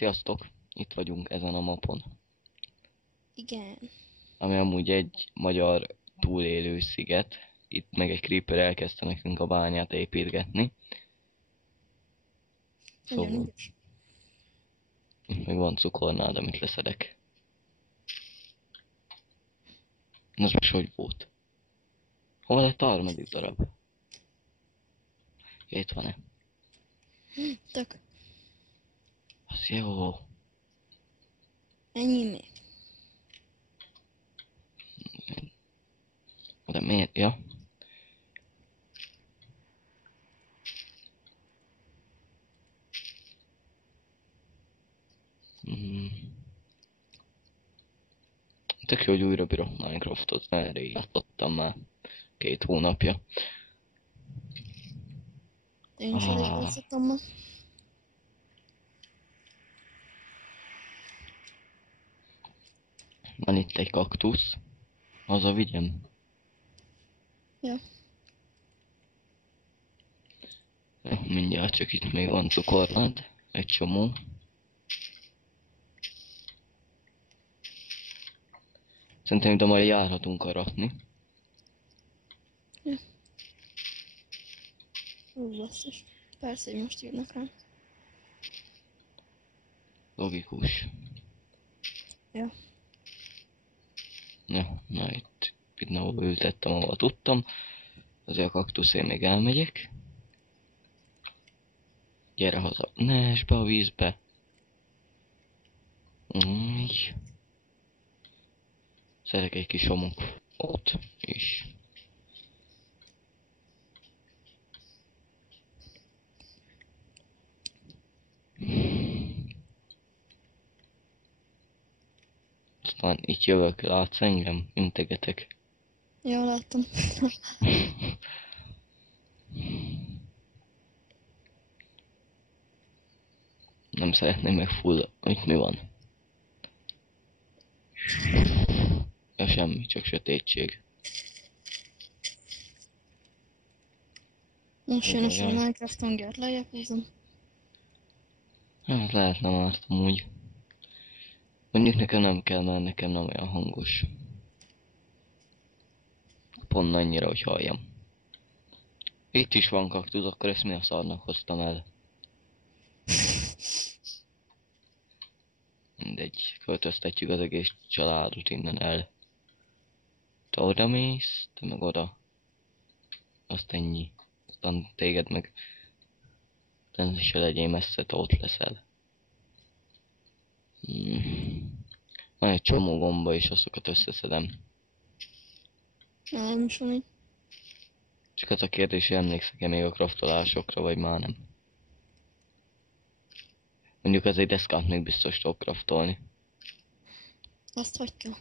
Sziasztok! Itt vagyunk ezen a mapon, Igen. ami amúgy egy magyar túlélő sziget. Itt meg egy creeper elkezdte nekünk a bányát építgetni. Nagyon Szóval ügyes. itt még van cukornád, amit leszedek. Az most hogy volt? Hol lett a harmadik darab? Ja, itt van-e? Tök. Az jó. Ennyi még. De miért? Ja. Mm. Tök jó, hogy újra bírok Minecraftot, mert rég játszottam már 2 hónapja. Én is elég játszottam ma. Van itt egy kaktusz. Hazavigyem. Ja. Jó, mindjárt csak itt még van cukornád. Egy csomó. Szerintem ide majd járhatunk aratni. Ó, basszus. Persze, hogy most írnak rám. Logikus. Ja. Ja, na itt ahol ültettem, ahol tudtam. Azért a kaktuszén még elmegyek. Gyere haza. Ne esd be a vízbe. Így. Szerek egy kis homok. Ott is. Aztán itt jövök, látsz engem? Integetek. Ja, láttam. Nem szeretném megfull. Itt mi van? Ja, semmi, csak sötétség. Most jön a Jaj. Minecraft hangjárt, lejjebb húzom. Hát lehetne már amúgy. Mondjuk nekem nem kell, mert nekem nem olyan hangos. Pont annyira, hogy halljam. Itt is van kaktusz, akkor ezt mi a szarnak hoztam el? Mindegy, költöztetjük az egész családot innen el. Te oda mész, te meg oda. Azt ennyi. Aztán téged meg... Te se legyél messze, te ott leszel. Van egy csomó gomba és azokat összeszedem. Nem is van így. Csak az a kérdés, hogy emlékszek-e még a kraftolásokra, vagy már nem. Mondjuk az egy deszkát még biztos tudok kraftolni. Azt hagyja.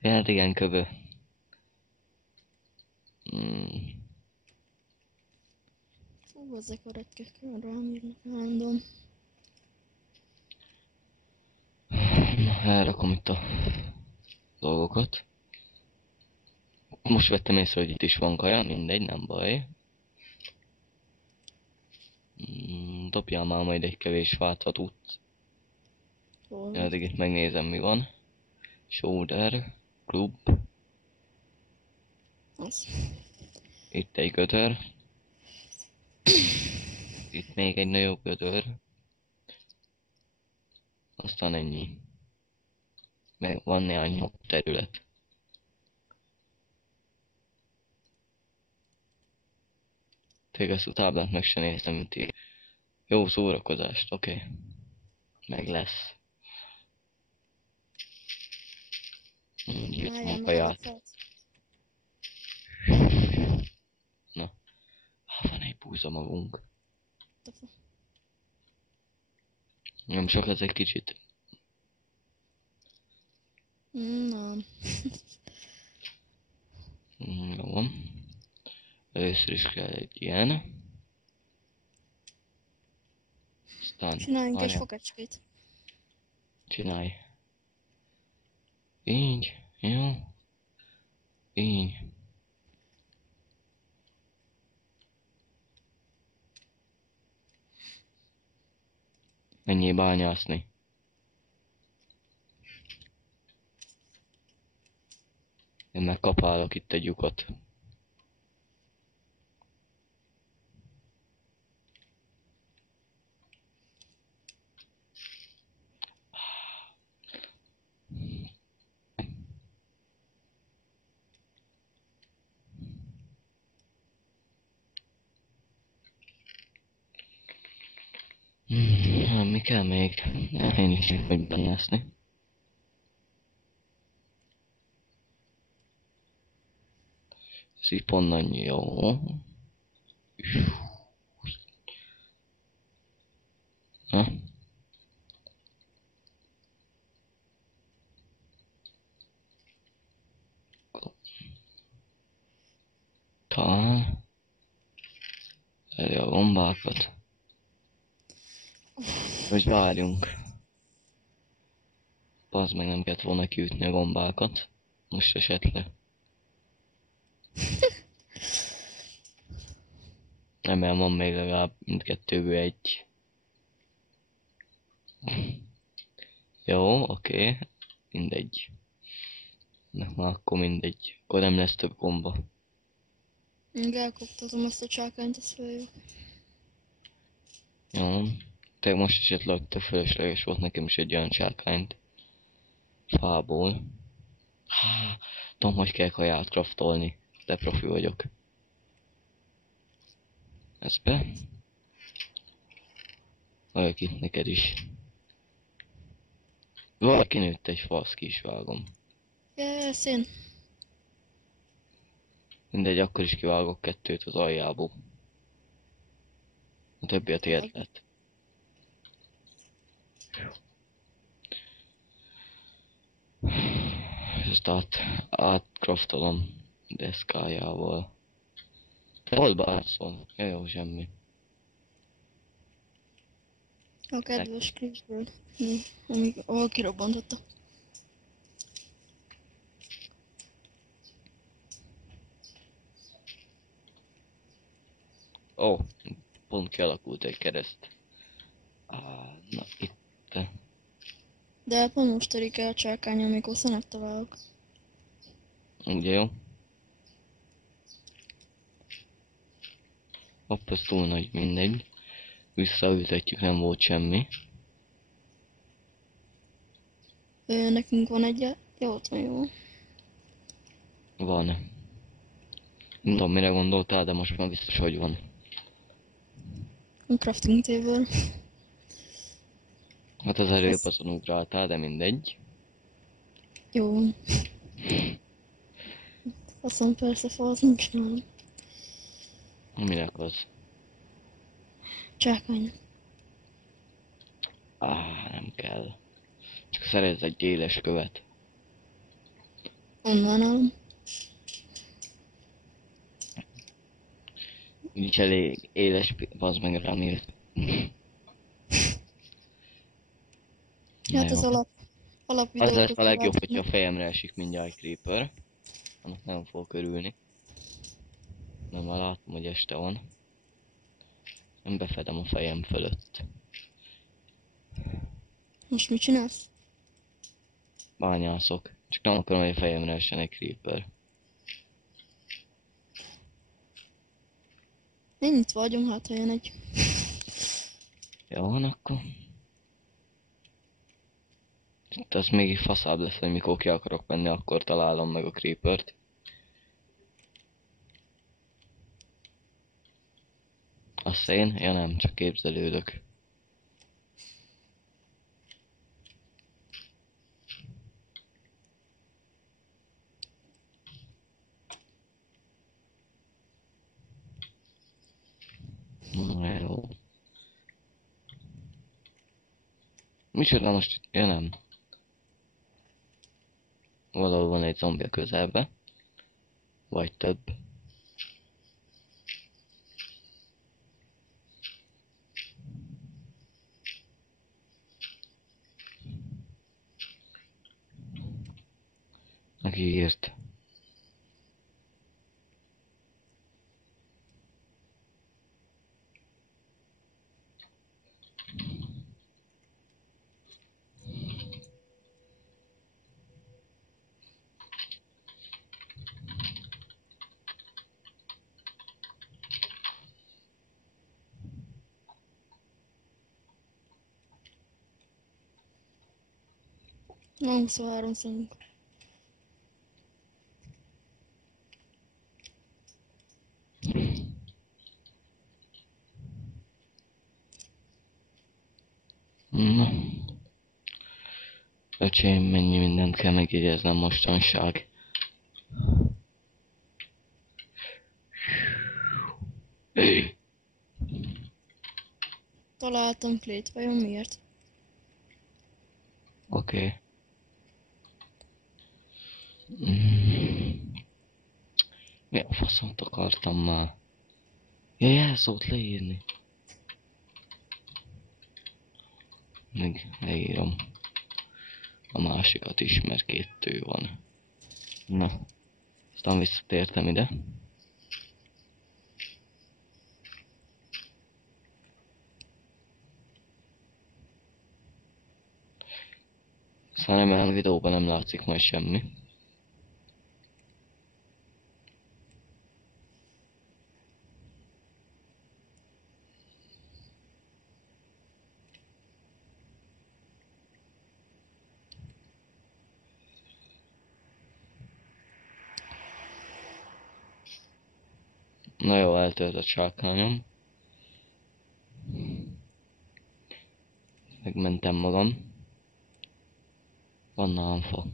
Ja, hát igen, kövő. Mm. Fú, ezek a retkek rám írnak állandóan. Na, elrakom itt a dolgokat. Most vettem észre, hogy itt is van kaja, mindegy, nem baj. Dobjál már majd egy kevés fát, ha tudsz. Hol? Ja, addig itt megnézem, mi van. Shoulder, klub, Az. itt egy gödör. Itt még egy nagyobb gödör. Aztán ennyi. Meg van néhány jobb terület. Tényleg ezt a táblát meg sem néztem, mint így. Jó szórakozást, oké. Meg lesz. Gyűjtöm Várjál, a meg adok kaját. felt. Na. Van egy búza magunk. Tafa. Nem sok, ez egy kicsit. Nem. Jó van. Először is kell egy ilyen. Aztán Csináljunk egy várjál, fokecskét. csinálj. Így, jó. Így. Menjél bányászni. Én meg kapálok itt egy lyukat. Mi kell még? Én is hogy bányászni. Ez így pont annyi jó. Na? Talán. Elő a gombákat. Hogy várjunk. Bazd meg, nem kellett volna kiütni a gombákat. Most esetleg. Remélem van még legalább mindkettőből egy. Jó, oké. Mindegy. Na, akkor mindegy. Akkor nem lesz több gomba. Még elkoptatom ezt a csákányt, ezt följük. Jó. Te most esetleg te fölösleges volt nekem is egy olyan csákányt. Fából. Tudom, hogy kell kaját craftolni. De profi vagyok. Ez be. Vagyok itt neked is. Valaki nőtt egy fasz, ki is vágom. Szén. Mindegy, akkor is kivágok kettőt az aljából. A többi a tiéd lett. Ezt átcraftolom deszkájával. Te hol bászol? Jó, semmi. A kedves Chris-ből. Ahol kirobbantotta. Ó, pont kialakult egy kereszt. Na itt. De pont most törik el a csákány, amikor szenet találok. Ugye jó? Hopp, ez túl nagy, mindegy. Visszaültetjük, nem volt semmi. Nekünk van egy... Jó, ott van, jó. Van. Nem tudom, mire gondoltál, de most már biztos, hogy van. A crafting table. Hát az előbb Ez- azon ugráltál, de mindegy. Jó. Faszom, persze, fasz, nem csinálom. Minek az? Csákány. Nem kell. Csak szerezz egy éles követ. Onnan nálam. Nincs elég éles, az meg rám írt. Hát az Jó. alap Az lesz videókat a legjobb, követni. hogyha a fejemre esik mindjárt egy creeper. Annak nem fog örülni. Nem, már látom, hogy este van. Nem befedem a fejem fölött. Most mit csinálsz? Bányászok. Csak nem akarom, hogy a fejemre essen egy creeper. Én itt vagyom, hát ha jön egy... Jó van akkor. Itt az még faszább lesz, hogy mikor ki akarok menni, akkor találom meg a creepert. A szén? Ja nem, csak képzelődök. Na jó. Micsoda most? Ja nem. Valahol van egy zombi a közelbe. Vagy több. Aki írt. Van 23 színünk. Na. Öcsém, mennyi mindent kell megjegyeznem mostanság. Találtam Clay-t, vajon miért? Oké. Mi a faszont akartam már? Jelszót leírni. Meg leírom. A másikat is, mert 2 van. Na. Aztán visszatértem ide. Aztán remélem a videóban nem látszik majd semmi. Na jó, eltöltött sárkányom. Megmentem magam. Van nálam fa.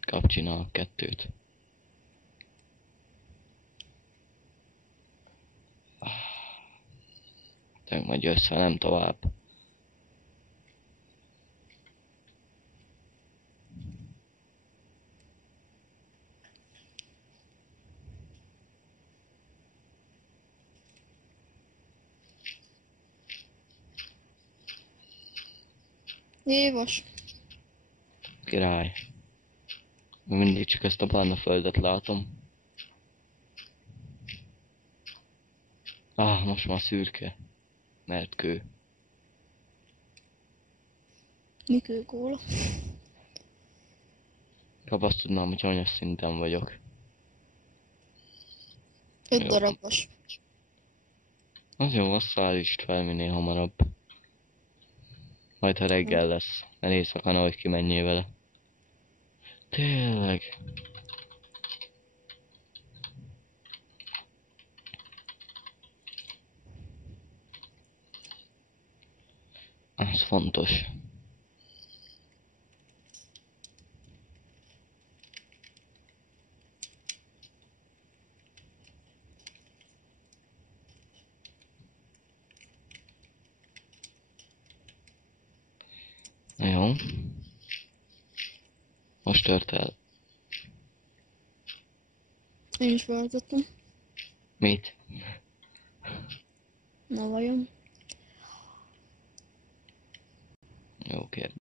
Kapcsinálok 2-t. Tényleg majd jössz velem tovább. Évas. Király. Mindig csak ezt a barna földet látom. Most már szürke. Mert kő. Mi kőkóla? Inkább azt tudnám, hogy hanyas szinten vagyok. 5 Jó. darabos. Az jó, azt szállítsd fel minél hamarabb. Majd ha reggel lesz, mert éjszaka nehogy kimenjél vele. Tényleg. Az fontos. Na jó. Most tört el. Én is beállítottam. Mit? Na vajon? Jó kérdés.